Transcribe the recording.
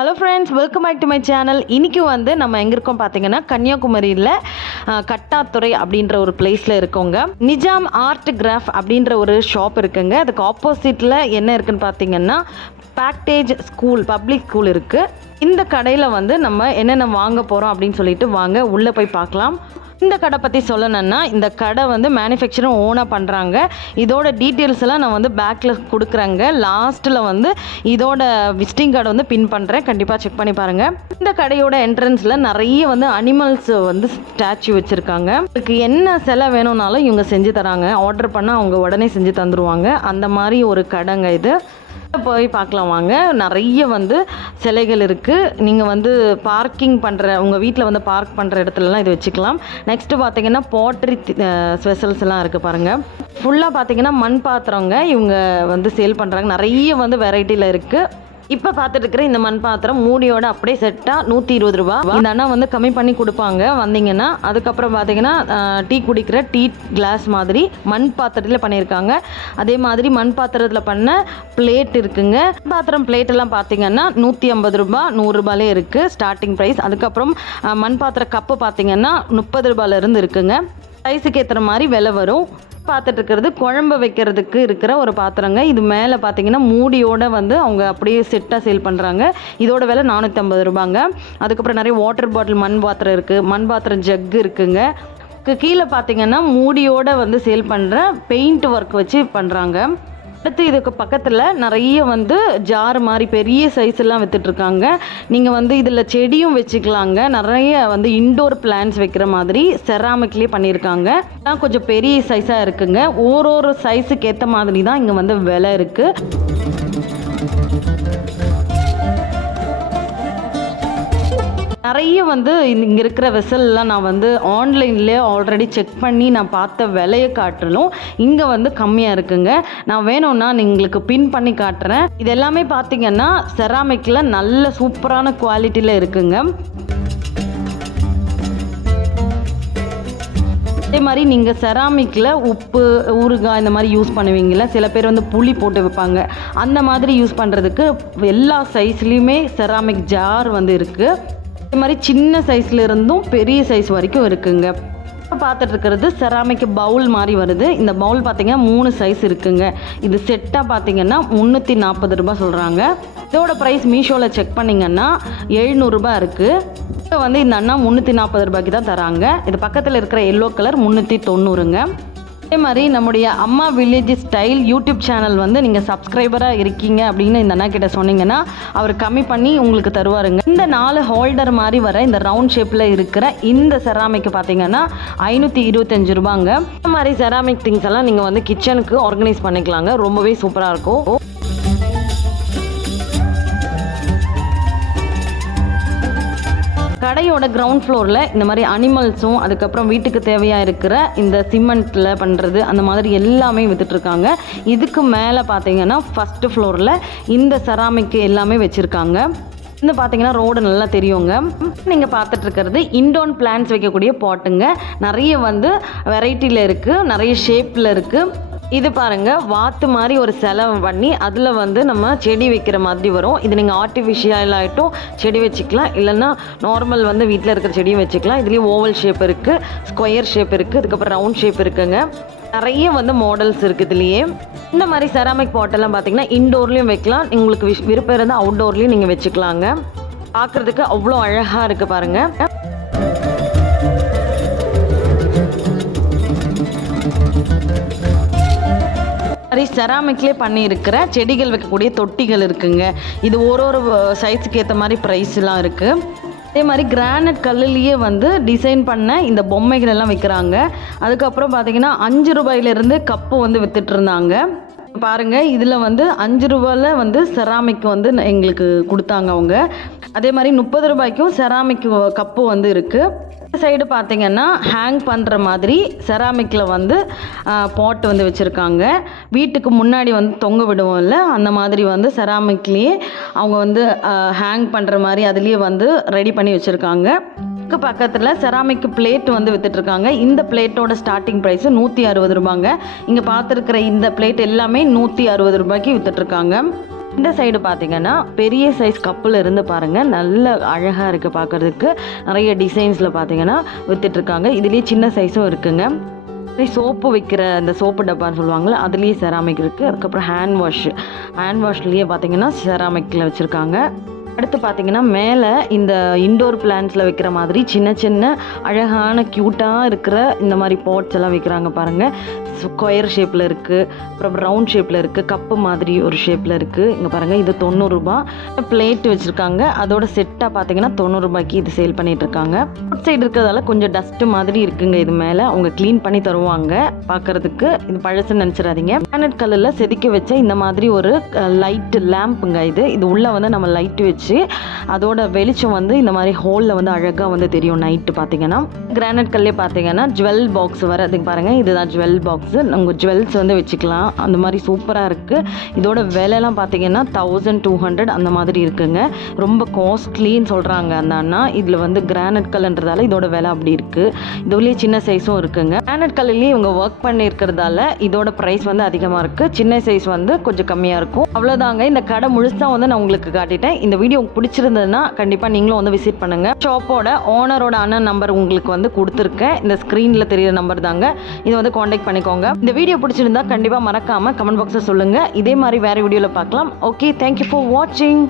Hello friends welcome back to my channel இன்றைக்கி வந்து நம்ம எங்கே இருக்கோம் பார்த்தீங்கன்னா கன்னியாகுமரியில் கட்டாத்துறை அப்படின்ற ஒரு பிளேஸில் இருக்கோங்க. நிஜாம் ஆர்ட் கிராஃப் அப்படின்ற ஒரு ஷாப் இருக்குங்க. அதுக்கு ஆப்போசிட்டில் என்ன இருக்குன்னு பார்த்தீங்கன்னா பேக்டேஜ் ஸ்கூல் பப்ளிக் ஸ்கூல் இருக்குது இந்த கடையில் வந்து நம்ம என்னென்ன வாங்க போகிறோம் அப்படின்னு சொல்லிட்டு வாங்க உள்ளே போய் பார்க்கலாம். இந்த கடை பற்றி சொல்லணும்னா இந்த கடை வந்து மேனுஃபேக்சரும் ஓனாக பண்ணுறாங்க இதோட டீட்டெயில்ஸ் எல்லாம் நான் வந்து பேக்கில் கொடுக்குறேங்க. லாஸ்ட்டில் வந்து இதோட விசிட்டிங் கார்டு வந்து பின் பண்ணுறேன் கண்டிப்பாக செக் பண்ணி பாருங்கள் இந்த கடையோட என்ட்ரன்ஸில் நிறைய வந்து அனிமல்ஸ் வந்து ஸ்டாச்சு வச்சுருக்காங்க. இதுக்கு என்ன சிலை வேணும்னாலும் இவங்க செஞ்சு தராங்க. ஆர்டர் பண்ணால் அவங்க உடனே செஞ்சு தந்துடுவாங்க அந்த மாதிரி ஒரு கடைங்க இது. போய் பார்க்கலாம் வாங்க. நிறைய வந்து சிலைகள் இருக்குது நீங்கள் வந்து பார்க்கிங் பண்ணுற உங்கள் வீட்டில் வந்து பார்க் பண்ணுற இடத்துலலாம் இது வச்சுக்கலாம். நெக்ஸ்ட்டு பார்த்தீங்கன்னா பாட்ரி ஸ்பெஷல்ஸ் எல்லாம் இருக்குது பாருங்கள் ஃபுல்லாக பார்த்தீங்கன்னா மண் பாத்திரங்க இவங்க வந்து சேல் பண்ணுறாங்க நிறைய வந்து வெரைட்டியில் இருக்குது இப்போ பார்த்துட்டு இருக்கிற இந்த மண் பாத்திரம் மூடியோட அப்படியே செட்டாக நூற்றி இருபது ரூபா. இந்த அண்ணா வந்து கம்மி பண்ணி கொடுப்பாங்க. வந்தீங்கன்னா அதுக்கப்புறம் பார்த்தீங்கன்னா டீ குடிக்கிற டீ கிளாஸ் மாதிரி மண் பாத்திரத்தில் பண்ணியிருக்காங்க. அதே மாதிரி மண் பாத்திரத்தில் பண்ண பிளேட் இருக்குங்க. மண் பாத்திரம் பிளேட் எல்லாம் பார்த்தீங்கன்னா நூற்றி ஐம்பது ரூபா நூறுரூபாலே இருக்குது ஸ்டார்டிங் ப்ரைஸ் அதுக்கப்புறம் மண் பாத்திர கப்பு பார்த்தீங்கன்னா முப்பது ரூபாயிலேருந்து இருக்குங்க. சைஸுக்கு ஏற்றுற மாதிரி விலை வரும். பார்த்துட்டு இருக்கிறது குழம்பு வைக்கிறதுக்கு இருக்கிற ஒரு பாத்திரங்க. இது மேலே பார்த்தீங்கன்னா மூடியோட வந்து அவங்க அப்படியே செட்டாக சேல் பண்ணுறாங்க இதோட விலை நானூற்றி ஐம்பது ரூபாங்க. அதுக்கப்புறம் நிறைய வாட்டர் பாட்டில் மண் பாத்திரம் இருக்குது மண் பாத்திரம் ஜக் இருக்குங்க. கீழே பார்த்தீங்கன்னா மூடியோட வந்து சேல் பண்ணுற பெயிண்ட் ஒர்க் வச்சு பண்ணுறாங்க அடுத்து இதுக்கு பக்கத்தில் நிறைய வந்து ஜார் மாதிரி பெரிய சைஸ்லாம் விற்றுட்ருக்காங்க நீங்கள் வந்து இதில் செடியும் வச்சுக்கலாங்க. நிறைய வந்து இன்டோர் பிளான்ஸ் வைக்கிற மாதிரி செராமிக்லேயே பண்ணியிருக்காங்க. தான் கொஞ்சம் பெரிய சைஸாக இருக்குங்க. ஒரு ஒரு சைஸுக்கு ஏற்ற மாதிரி தான் இங்கே வந்து விலை இருக்குது நிறைய வந்து இங்கே இருக்கிற வெசல்லாம் நான் வந்து ஆன்லைன்லேயே ஆல்ரெடி செக் பண்ணி நான் பார்த்த விலையை காட்டிலும் இங்கே வந்து கம்மியாக இருக்குங்க. நான் வேணும்னா உங்களுக்கு பின் பண்ணி காட்டுறேன். இது எல்லாமே பார்த்தீங்கன்னா செராமிக்கில் நல்ல சூப்பரான குவாலிட்டியில் இருக்குங்க. அதே மாதிரி நீங்கள் செராமிக்கில் உப்பு ஊறுகாய் இந்த மாதிரி யூஸ் பண்ணுவீங்கள்ல சில பேர் வந்து புளி போட்டு வைப்பாங்க அந்த மாதிரி யூஸ் பண்ணுறதுக்கு எல்லா சைஸ்லேயுமே செராமிக் ஜார் வந்து இருக்குது இது மாதிரி சின்ன சைஸ்ல இருந்தும் பெரிய சைஸ் வரைக்கும் இருக்குங்க. பார்த்துட்டு இருக்கிறது செராமிக் பவுல் மாதிரி வருது. இந்த பவுல் பார்த்தீங்கன்னா மூணு சைஸ் இருக்குங்க. இது செட்டாக பார்த்தீங்கன்னா முந்நூற்றி நாற்பது ரூபாய் சொல்கிறாங்க இதோட ப்ரைஸ் மீஷோவில் செக் பண்ணிங்கன்னா எழுநூறுபா இருக்குது இப்போ வந்து இந்த அண்ணா முந்நூற்றி நாற்பது ரூபாய்க்கு தான் தராங்க. இது பக்கத்தில் இருக்கிற எல்லோ கலர் முந்நூற்றி தொண்ணூறுங்க. அதே மாதிரி நம்முடைய அம்மா வில்லேஜ் ஸ்டைல் யூடியூப் சேனல் வந்து நீங்கள் சப்ஸ்கிரைபராக இருக்கீங்க அப்படின்னு இந்த அண்ணா கிட்ட சொன்னீங்கன்னா அவர் கம்மி பண்ணி உங்களுக்கு தருவாருங்க. இந்த நாலு ஹோல்டர் மாதிரி வர இந்த ரவுண்ட் ஷேப்பில் இருக்கிற இந்த செராமிக் பார்த்தீங்கன்னா ஐநூற்றி இருபத்தஞ்சு ரூபாங்க. இந்த மாதிரி செராமிக் திங்ஸ் எல்லாம் நீங்கள் வந்து கிச்சனுக்கு ஆர்கனைஸ் பண்ணிக்கலாங்க. ரொம்பவே சூப்பராக இருக்கும். கடையோட கிரவுண்ட் ஃப்ளோரில் இந்த மாதிரி அனிமல்ஸும் அதுக்கப்புறம் வீட்டுக்கு தேவையாக இருக்கிற இந்த சிமெண்ட்டில் பண்ணுறது அந்த மாதிரி எல்லாமே வித்துட்ருக்காங்க இதுக்கு மேலே பார்த்தீங்கன்னா ஃபஸ்ட்டு ஃப்ளோரில் இந்த செராமிக் எல்லாமே வச்சுருக்காங்க. இந்த பார்த்தீங்கன்னா ரோடு நல்லா தெரியுங்க. நீங்கள் பார்த்துட்டு இருக்கிறது இண்டோன் பிளான்ஸ் வைக்கக்கூடிய பாட்டுங்க நிறைய வந்து வெரைட்டியில் இருக்குது நிறைய ஷேப்பில் இருக்குது இது பாருங்க வாத்து மாதிரி ஒரு செலவு பண்ணி அதில் வந்து நம்ம செடி வைக்கிற மாதிரி வரும். இது நீங்கள் ஆர்டிஃபிஷியலாகிட்டும் செடி வச்சுக்கலாம். இல்லைன்னா நார்மல் வந்து வீட்டில் இருக்கிற செடியும் வச்சுக்கலாம். இதுலேயும் ஓவல் ஷேப் இருக்குது ஸ்கொயர் ஷேப் இருக்குது அதுக்கப்புறம் ரவுண்ட் ஷேப் இருக்குங்க. நிறைய வந்து மாடல்ஸ் இருக்குது இதுலேயே. இந்த மாதிரி செராமிக் பாட்டெல்லாம் பார்த்தீங்கன்னா இன்டோர்லேயும் வைக்கலாம். உங்களுக்கு விஷ் விருப்பம் இருந்தால் அவுட்டோர்லேயும் நீங்கள் வச்சுக்கலாங்க. பார்க்குறதுக்கு அவ்வளோ அழகாக இருக்குது பாருங்கள் மாதிரி செராமிக்லேயே பண்ணியிருக்கிற செடிகள் வைக்கக்கூடிய தொட்டிகள் இருக்குங்க. இது ஒரு ஒரு சைஸுக்கு ஏற்ற மாதிரி ப்ரைஸ்லாம் இருக்குது அதே மாதிரி கிரானைட் கல்லுலேயே வந்து டிசைன் பண்ண இந்த பொம்மைகள் எல்லாம் விற்கிறாங்க அதுக்கப்புறம் பார்த்தீங்கன்னா அஞ்சு ரூபாயிலிருந்து கப்பு வந்து விற்றுட்ருந்தாங்க பாருங்கள் பாருங்க இதில் வந்து அஞ்சு ரூபாயில் வந்து செராமிக் வந்து எங்களுக்கு கொடுத்தாங்க அவங்க. அதே மாதிரி முப்பது ரூபாய்க்கும் செராமிக் கப்பு வந்து இருக்குது சைடு பார்த்தீங்கன்னா ஹேங் பண்ணுற மாதிரி செராமிக்கில் வந்து பாட் வந்து வச்சுருக்காங்க. வீட்டுக்கு முன்னாடி வந்து தொங்க விடுவோம்ல அந்த மாதிரி வந்து செராமிக்லேயே அவங்க வந்து ஹேங் பண்ணுற மாதிரி அதுலேயே வந்து ரெடி பண்ணி வச்சுருக்காங்க. இதுக்கு பக்கத்தில் செராமிக் பிளேட் வந்து வித்துட்ருக்காங்க இந்த பிளேட்டோட ஸ்டார்டிங் ப்ரைஸ் நூற்றி அறுபது ரூபாங்க. இங்கே பார்த்துருக்கிற இந்த பிளேட் எல்லாமே நூற்றி அறுபது ரூபாய்க்கு வித்துட்ருக்காங்க இந்த சைடு பார்த்தீங்கன்னா பெரிய சைஸ் கப்பில் இருந்து பாருங்கள் நல்ல அழகாக இருக்குது பார்க்குறதுக்கு நிறைய டிசைன்ஸில் பார்த்தீங்கன்னா விற்றுட்ருக்காங்க இதுலேயே சின்ன சைஸும் இருக்குங்க. சோப்பு வைக்கிற அந்த சோப்பு டப்பான்னு சொல்லுவாங்கள்ல அதுலேயே செராமிக் இருக்குது அதுக்கப்புறம் ஹேண்ட் வாஷ் ஹேண்ட் வாஷ்லேயே பார்த்தீங்கன்னா செராமிக்கில் வச்சுருக்காங்க. அடுத்து பார்த்தீங்கன்னா மேலே இந்த இண்டோர் பிளான்ஸில் வைக்கிற மாதிரி சின்ன சின்ன அழகான க்யூட்டாக இருக்கிற இந்த மாதிரி பாட்ஸ் எல்லாம் வைக்கிறாங்க பாருங்கள் ஸ்கொயர் ஷேப்பில் இருக்குது அப்புறம் ரவுண்ட் ஷேப்பில் இருக்குது கப்பு மாதிரி ஒரு ஷேப்பில் இருக்குது இங்கே பாருங்கள் இது தொண்ணூறுரூபா பிளேட் வச்சுருக்காங்க. அதோட செட்டாக பார்த்தீங்கன்னா தொண்ணூறுரூபாய்க்கு இது சேல் பண்ணிகிட்ருக்காங்க இருக்காங்க. அவுட் சைடு இருக்கிறதால கொஞ்சம் டஸ்ட்டு மாதிரி இருக்குங்க இது மேலே. அவங்க க்ளீன் பண்ணி தருவாங்க பார்க்கறதுக்கு இது பழசுன்னு நினச்சிடாதீங்க. பிளானட் கலரில் செதுக்கி வச்ச இந்த மாதிரி ஒரு லைட்டு லேம்புங்க இது. இது உள்ளே வந்து நம்ம லைட்டு வச்சு அதோட வெளிச்சம் வந்து இந்த மாதிரி ஹோலில் வந்து அழகாக வந்து தெரியும் நைட்டு பார்த்தீங்கன்னா கிரானைட் கல்லே பார்த்தீங்கன்னா ஜுவல் பாக்ஸ் வர அதுக்கு பாருங்கள் இதுதான் ஜுவல் பாக்ஸு நம்ம ஜுவல்ஸ் வந்து வச்சுக்கலாம். அந்த மாதிரி சூப்பராக இருக்குது இதோட விலைலாம் பார்த்தீங்கன்னா தௌசண்ட் டூ ஹண்ட்ரட் அந்த மாதிரி இருக்குங்க. ரொம்ப காஸ்ட்லின்னு சொல்கிறாங்க அந்த அண்ணா. இதில் வந்து கிரானைட் கல்ன்றதால இதோட விலை அப்படி இருக்குது இதுலேயே சின்ன சைஸும் இருக்குங்க. கிரானைட் கல்லுலேயே இவங்க ஒர்க் பண்ணியிருக்கிறதால இதோட ப்ரைஸ் வந்து அதிகமாக இருக்குது சின்ன சைஸ் வந்து கொஞ்சம் கம்மியாக இருக்கும். அவ்வளோதாங்க இந்த கடை முழுசாக வந்து நான் உங்களுக்கு காட்டிட்டேன். இந்த வீடியோ உங்களுக்கு பிடிச்சிருந்ததுன்னா கண்டிப்பாக நீங்களும் வந்து விசிட் பண்ணுங்கள் ஷாப்போட ஓனரோட அண்ணன் நம்பர் உங்களுக்கு வந்து கொடுத்துருக்கேன். இந்த ஸ்க்ரீனில் தெரியிற நம்பர் தாங்க. இதை வந்து காண்டாக்ட் பண்ணிக்கோங்க. இந்த வீடியோ பிடிச்சிருந்தா கண்டிப்பாக மறக்காமல் கமெண்ட் பாக்ஸில் சொல்லுங்கள் இதே மாதிரி வேறு வீடியோவில் பார்க்கலாம். ஓகே தேங்க்யூ ஃபார் வாட்சிங்